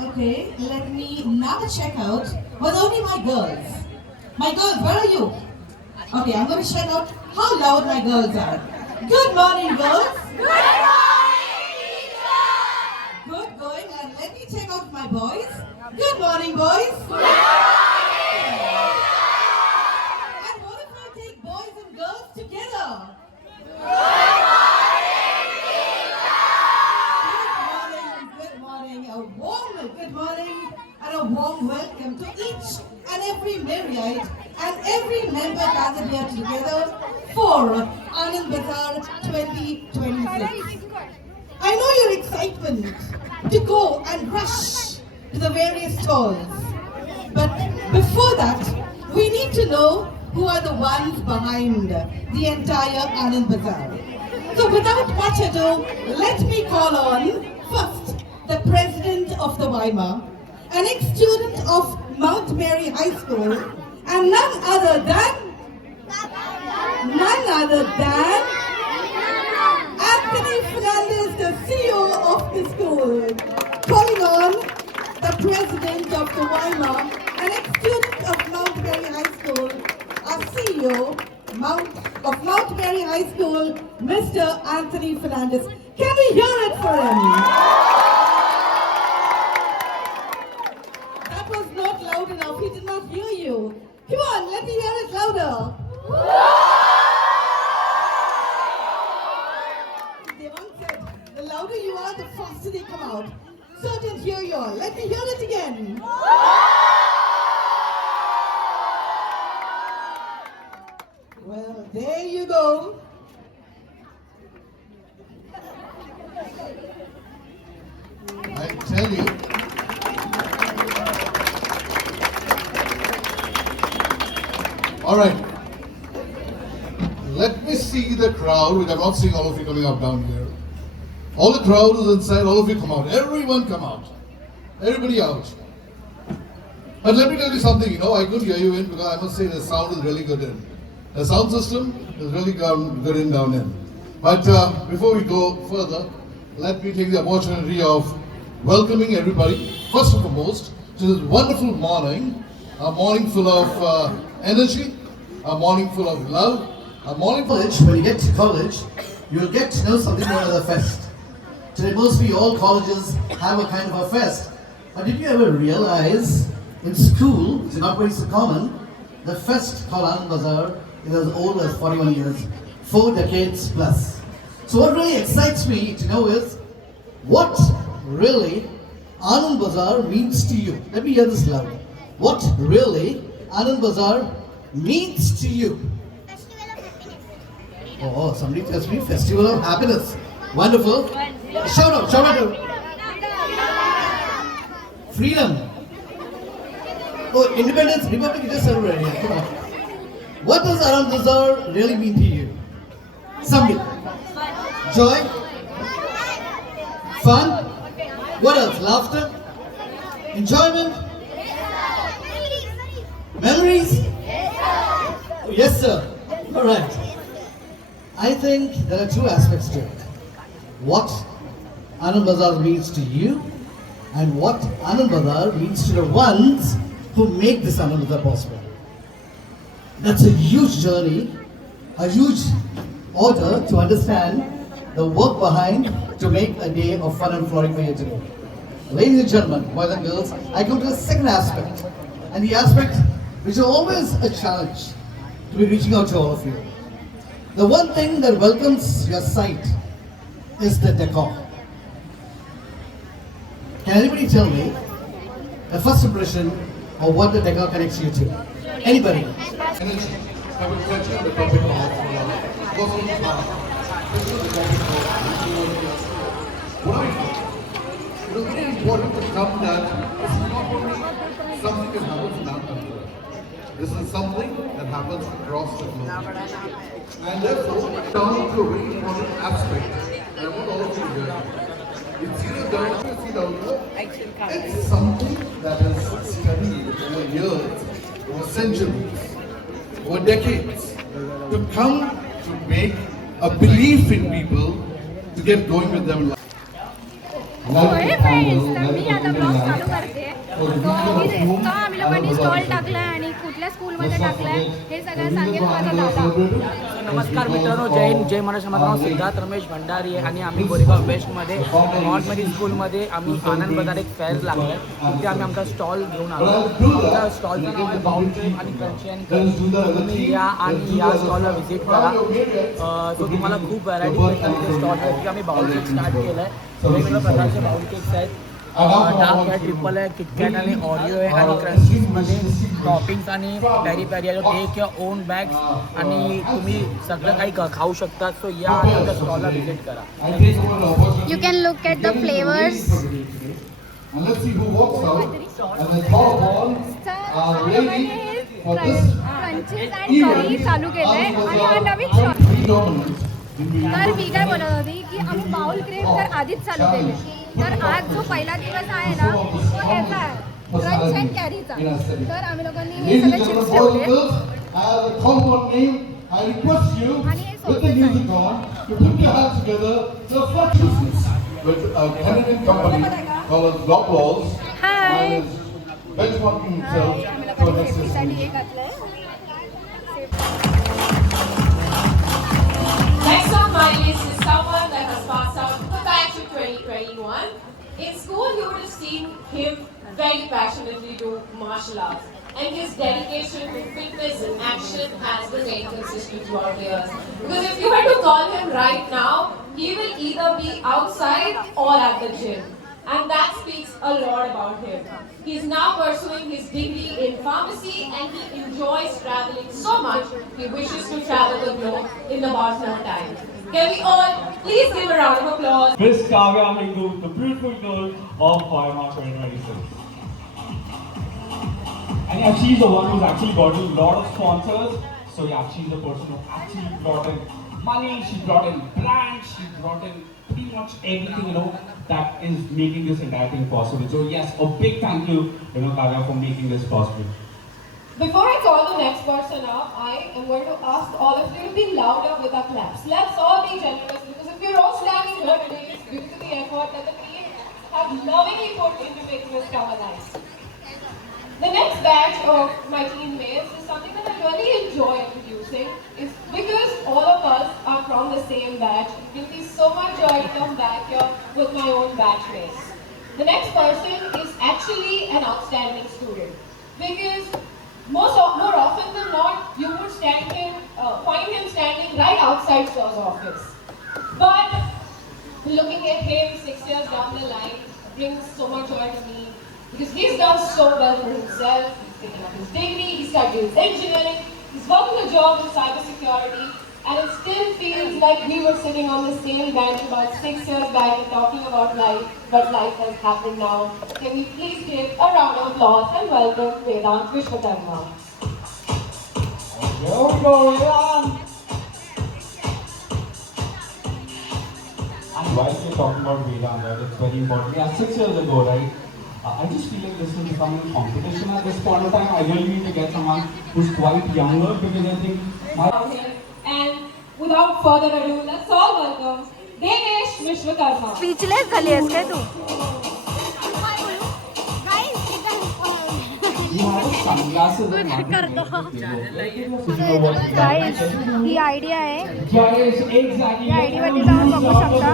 Okay, let me now check out with only my girls. My girls, where are you? Okay, I'm going to check out how loud my girls are. Good morning, girls. Good morning, teacher. Good going, and let me check out my boys. Good morning, boys. Good morning, And what if I take boys and girls together? Good morning, teacher. Good morning, a warm good morning and a warm welcome to each and every Marriott and every member gathered here together for Anand Bazaar 2026. I know your excitement to go and rush to the various stalls. But before that, we need to know who are the ones behind the entire Anand Bazaar. So without much ado, let me call on first the president of the Weimar, an ex-student of Mount Mary High School, and none other than Anthony Fernandez, the CEO of the school. Calling on the president of the Weimar, an ex-student of Mount Mary High School, our CEO of Mount Mary High School, Mr. Anthony Fernandez. Can we hear it for him? That was not loud enough. He did not hear you. Come on, let me hear it louder. They once said, the louder you are, the faster they come out. So I didn't hear you all. Let me hear it again. Well, there you go. I tell you, all right, let me see the crowd, which I'm not seeing all of you coming up down here. All the crowd is inside, all of you come out. Everyone come out. Everybody out. But let me tell you something, I couldn't hear you in because I must say the sound is really good in. The sound system is really good in down in. But before we go further, let me take the opportunity of welcoming everybody, first and foremost, to this wonderful morning, a morning full of energy, a morning full of love, a morning full College, when you get to college, you'll get to know something known as a fest. Today, mostly all colleges have a kind of a fest. But did you ever realize in school, which is not very so common, the fest called Anand Bazaar is as old as 41 years, 4 decades plus. So what really excites me to know is what really Anand Bazaar means to you. Let me hear this loud. What really Anand Bazaar means to you. Oh, somebody tells me Festival of Happiness. Wonderful. Shout out. Freedom. Oh, Independence, Republic, you just celebrated here. Come on. What does Anand Bazaar really mean to you? Somebody. Joy? Fun? What else? Laughter? Enjoyment? Memories? Yes, sir. All right. I think there are 2 aspects to it. What Anand Bazaar means to you and what Anand Bazaar means to the ones who make this Anand Bazaar possible. That's a huge journey, a huge order to understand the work behind to make a day of fun and flooring for you today. Ladies and gentlemen, boys and girls, I come to the second aspect, and the aspect which is always a challenge to be reaching out to all of you. The one thing that welcomes your sight is the decor. Can anybody tell me the first impression of what the decor connects you to? Anybody? energy. I will mention the topic of local power. This is the topic of why. It is very important to come that this is not only something that happens in our country. This is something that happens across the globe. And therefore, down to a very important aspect, and I want all of you here. It's either down to see down here. It's something that is studied over years, over centuries, over decades, to come to make a belief in people to get going with them in life. होय friends, तर मी आता blog चालू करते. तर आम्ही लोकांनी stall टाकलाय आणि कुठल्या स्कूलमध्ये टाकलाय हे सगळं सांगेल माझा दादा. नमस्कार मित्रांनो, जय हिंद, जय महाराष्ट्र. माझं नाव सिद्धार्थ रमेश भंडारी आहे आणि आम्ही गोरेगाव वेस्टमध्ये मॉलमध्ये स्कूलमध्ये आम्ही आनंद बाजार एक फेअर लागलं आहे. तिथे आम्ही आमचा स्टॉल घेऊन आलो. आमच्या स्टॉलचं नाव आहे बाउलक्रेव आणि क्रंची आणि तुम्ही या आणि या स्टॉलला व्हिजिट करा. सो तुम्हाला खूप व्हरायटी भेटतात तिथे स्टॉलवरती. आम्ही बाउल केक स्टार्ट केलं आहे. वेगवेगळ्या प्रकारचे बाउल केक्स आहेत. डार्क आहे, ट्रिपल आहे, किटकॅट आणि ऑरिओ आहे आणि क्रंचीजमध्ये टॉपिंग्स आणि पॅरी पॅरी आहे. टेक युअर ओन बॅग्स आणि तुम्ही सगळं काही खाऊ शकता. सो या आणि आमच्या स्टॉलला व्हिजिट करा. You can look at the flavors. And let's see who walks out and then call upon our lady for this crunches and करी चालू केलंय आणि हा नवीन शॉप. predominant. तर मी काय बोलत होती की आम्ही बाउल क्रेव तर आधीच चालू केले. तर आज जो पहिला दिवस आहे ना तो ह्याचा आहे, क्रंच अँड कॅरीचा. तर आम्ही लोकांनी हे Ladies सगळे and चिप्स gentlemen, ठेवले as a compound name, I request you, with the music on, to put your hands together to flex business with a Canadian company called Bowlcrave. Hi. And is benchmarking himself आम्ही to a लोकांनी next सेफ्टीसाठी level. हे घातलंय. Next on my list is someone that has passed out the batch of 2021. In school, you would have seen him very passionately do martial arts. And his dedication to fitness and action has remained consistent throughout the years. Because if you were to call him right now, he will either be outside or at the gym. And that speaks a lot about him. He's now pursuing his degree in pharmacy and he enjoys traveling so much, he wishes to travel the globe in about no time. Can we all please give a round of applause? Miss Kavya Hindu, the beautiful girl of Firemark 2026. And yeah, she's the one who's actually got a lot of sponsors. So yeah, she's the person who actually brought in money, she brought in brands, she brought in pretty much everything, that is making this entire thing possible. So yes, a big thank you, Kavya, for making this possible. Before I call the next person up, I am going to ask all of you to be louder with our claps. Let's all be generous because if you're all standing here today, it's due to the effort that the team have lovingly put into making this come alive. The next batch of my teammates is something that I really enjoy introducing. It's because all of us are from the same batch. It gives me so much joy to come back here with my own batchmates. The next person is actually an outstanding student because more often than not, you would find him standing right outside Sir's office. But looking at him 6 years down the line brings so much joy to me because he's done so well for himself. He's taken up his degree, he studied his engineering, he's working a job in cybersecurity, and it still feels like we were sitting on the same bench about 6 years back and talking about life, but life has happened now. Can we please give a round of applause and welcome Vedant Vishwakarma. Here we go, Vedant! And while we're talking about Vedant, right, it's very important. Yeah, 6 years ago, right? I just feel like this is becoming a competition at this point of time. I really need to get someone who's quite younger because I think And without further ado, let's all welcome Devesh Vishwakarma. Speechless झाली आहेस काय तू? you have sunglasses and guys, he idea आहे. Guys, exactly. या ID वरती जाऊन बघू शकता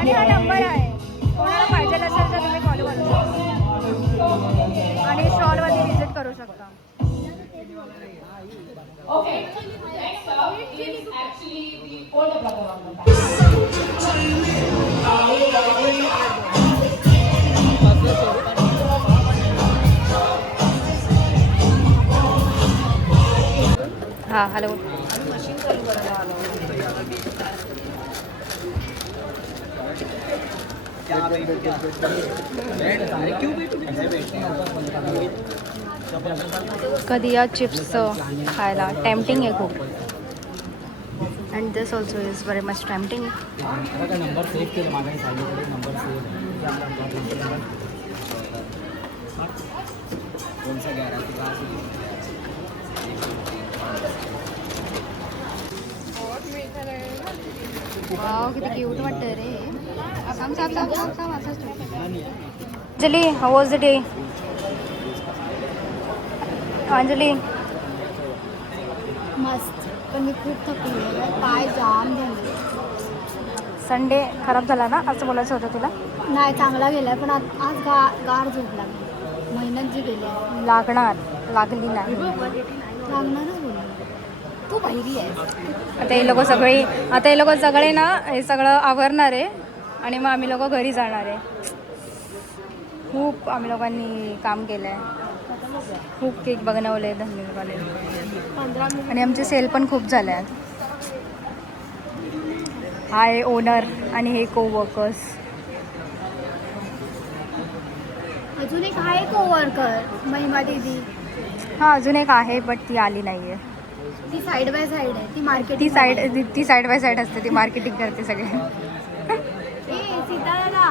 आणि हा नंबर आहे. कोणाला पाहिजे असेल तर तुम्ही कॉल करू शकता आणि स्टॉलवरती व्हिजिट करू शकता. Okay, next up is actually the older brother of the family. हां हॅलो. कधी या चिप्स खायला टेम्पटिंग आहे खूप. And this also is very much tempting. Number save केलं माझ्या साईडकडे नंबर सेव्ह कोणचा वाव किती क्यूट वाटतं रे. Anjali, how was the day? Anjali, मस्त, पण मी खूप थकली आहे, पाय जाम झाले. संडे खराब झाला ना असं बोलायचं होतं तुला? नाही, चांगला गेलाय, पण आज गार झोप लागली. मेहनत जी गेली आहे. लागली नाही. लागणारच बोलली. तू बहिरी आहेस. आता हे लोक सगळे ना हे सगळं आवरणार आहे आणि मग आम्ही लोक घरी जाणार आहे. खूप आम्ही लोकांनी काम केलं आहे. खूप केक बनवले धन्यवाद. आणि आमचे सेल पण खूप झाले आहेत. हा आहे ओनर आणि हे कोवर्कर्स. अजून एक आहे कोवर्कर, महिमा दीदी. हा अजून एक आहे बट ती आली नाही आहे. ती साईड बाय साईड आहे. ती मार्केट ती साईड बाय साईड असते. ती मार्केटिंग करते सगळे. ए सीता दादा,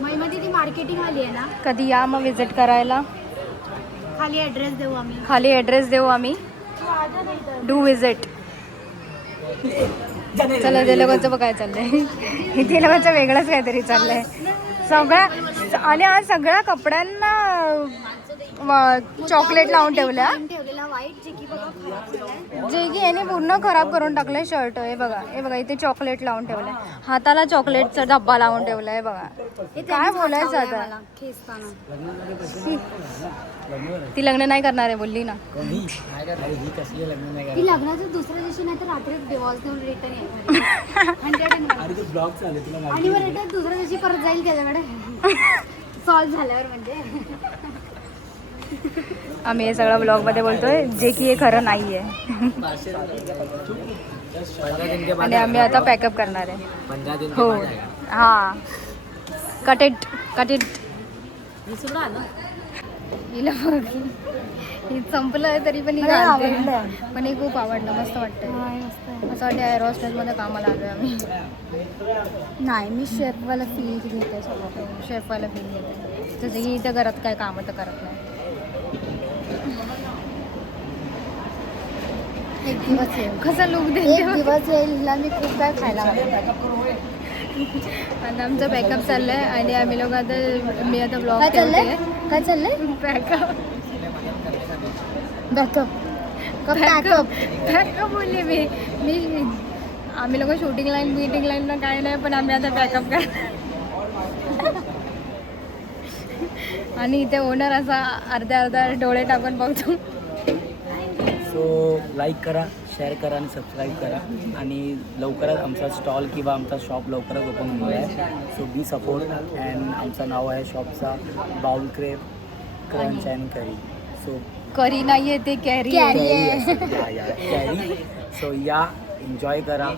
महिमा दीदी मार्केटिंग आली आहे ना. कधी या मग विजिट करायला. खाली ॲड्रेस देऊ आम्ही. Do visit. चला ते लोकांचं बघायला चाललंय. ते लोकांचं वेगळंच काहीतरी चाललंय. सगळ्या आणि आज सगळ्या कपड्यांना चॉकलेट लावून ठेवल्या. जे की याने पूर्ण खराब करून टाकलंय शर्ट. हे बघा इथे चॉकलेट लावून ठेवलंय. हाताला चॉकलेटचा डब्बा लावून ठेवलाय. बघा काय बोलायचं आता. ती लग्न नाही करणार आहे बोलली ना. ती लग्नाच्या दुसऱ्या दिवशी नाही तर रात्री डिवॉर्स देऊन रिटर्न येईल. आणि मग रिटर्न दुसऱ्या दिवशी परत जाईल त्याच्याकडे सॉल्व झाल्यावर. म्हणजे आम्ही हे सगळं ब्लॉगमध्ये बोलतोय जे की हे खरं नाही आहे. आणि आम्ही आता पॅकअप करणार आहे. हो हां कट इट. हिला बघ, ही संपलं आहे तरी पण पण हे खूप आवडलं. मस्त वाटतं. असं वाटतं एअर हॉस्टेलमध्ये कामाला आलो आहे आम्ही. नाही, मी शेफवाला फील घेते. शेफवाला फील घेते. जसं की इथं घरात काय कामं तर करत नाही. एक दिवस येईल. कसा लुक दे. एक दिवस येईल हिला मी खूप काय खायला घालेन. आता आमचं पॅकअप चाललंय आणि आम्ही लोक आता मी आता ब्लॉग काय चाललंय पॅकअप बोलले मी आम्ही लोक शूटिंग लाईन मीटिंग लाईन काय नाही पण आम्ही आता पॅकअप कर. आणि इथे ओनर असा अर्ध्या डोळे टाकून बघतो. सो लाईक करा, शेअर करा आणि सबस्क्राईब करा. आणि लवकरच आमचा स्टॉल किंवा आमचा शॉप लवकरच ओपन होणार आहे. सो बी सपोर्ट. अँड आमचं नाव आहे शॉपचा बाउलक्रेव क्रंच अँड करी. सो करी नाही आहे ते कॅरी कॅरी. सो या एन्जॉय करा.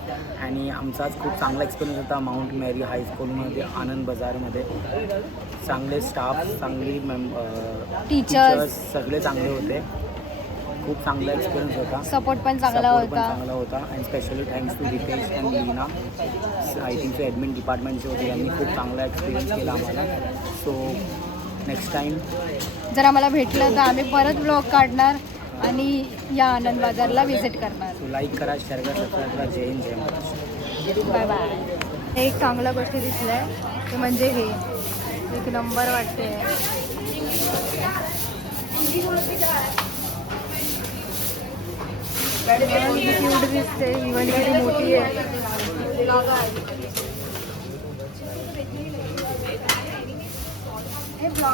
आणि आमचाच खूप चांगला एक्सपिरियन्स होता माउंट मेरी हायस्कूलमध्ये आनंद बाजारमध्ये. चांगले स्टाफ, चांगली टीचर्स सगळे चांगले होते. खूप चांगला एक्सपिरियन्स होता. सपोर्ट पण चांगला होता. And specially thanks to Ritesh and Leena, I थिंकचे ॲडमिन डिपार्टमेंटचे होते. त्यांनी खूप चांगला एक्सपिरियन्स केला आम्हाला. सो नेक्स्ट टाईम जर आम्हाला भेटलं तर आम्ही परत ब्लॉग काढणार आणि या आनंद बाजारला व्हिजिट करणार. सो लाईक करा, शेअर करा, सबस्क्राईब करा. जय हिंद, जय महाराष्ट्र. Bye bye. एक चांगल्या गोष्टी दिसल्या ते म्हणजे हे एक नंबर वाटते. क्यूट दिसते. इव्हन किती मोठी आहे.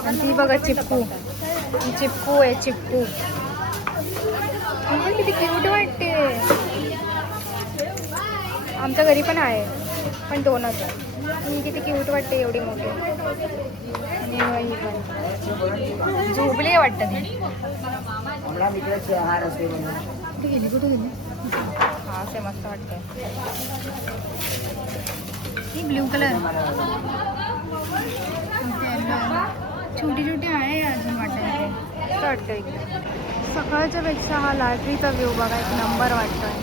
आणि ती बघा चिपकू आहे. चिपकू किती क्यूट वाटते. आमच्या घरी पण आहे पण 2च आहे. ही किती क्यूट वाटते एवढी मोठी. आणि ही पण झोपली वाटतं ती. कुठे गेली हा असे मस्त वाटते. ही ब्ल्यू कलर छोटी आहे अजून वाटायचे. मस्त वाटतं इकडे. सकाळच्या पेक्षा हा लाटरीचा व्ह्यू बघा एक नंबर वाटतोय.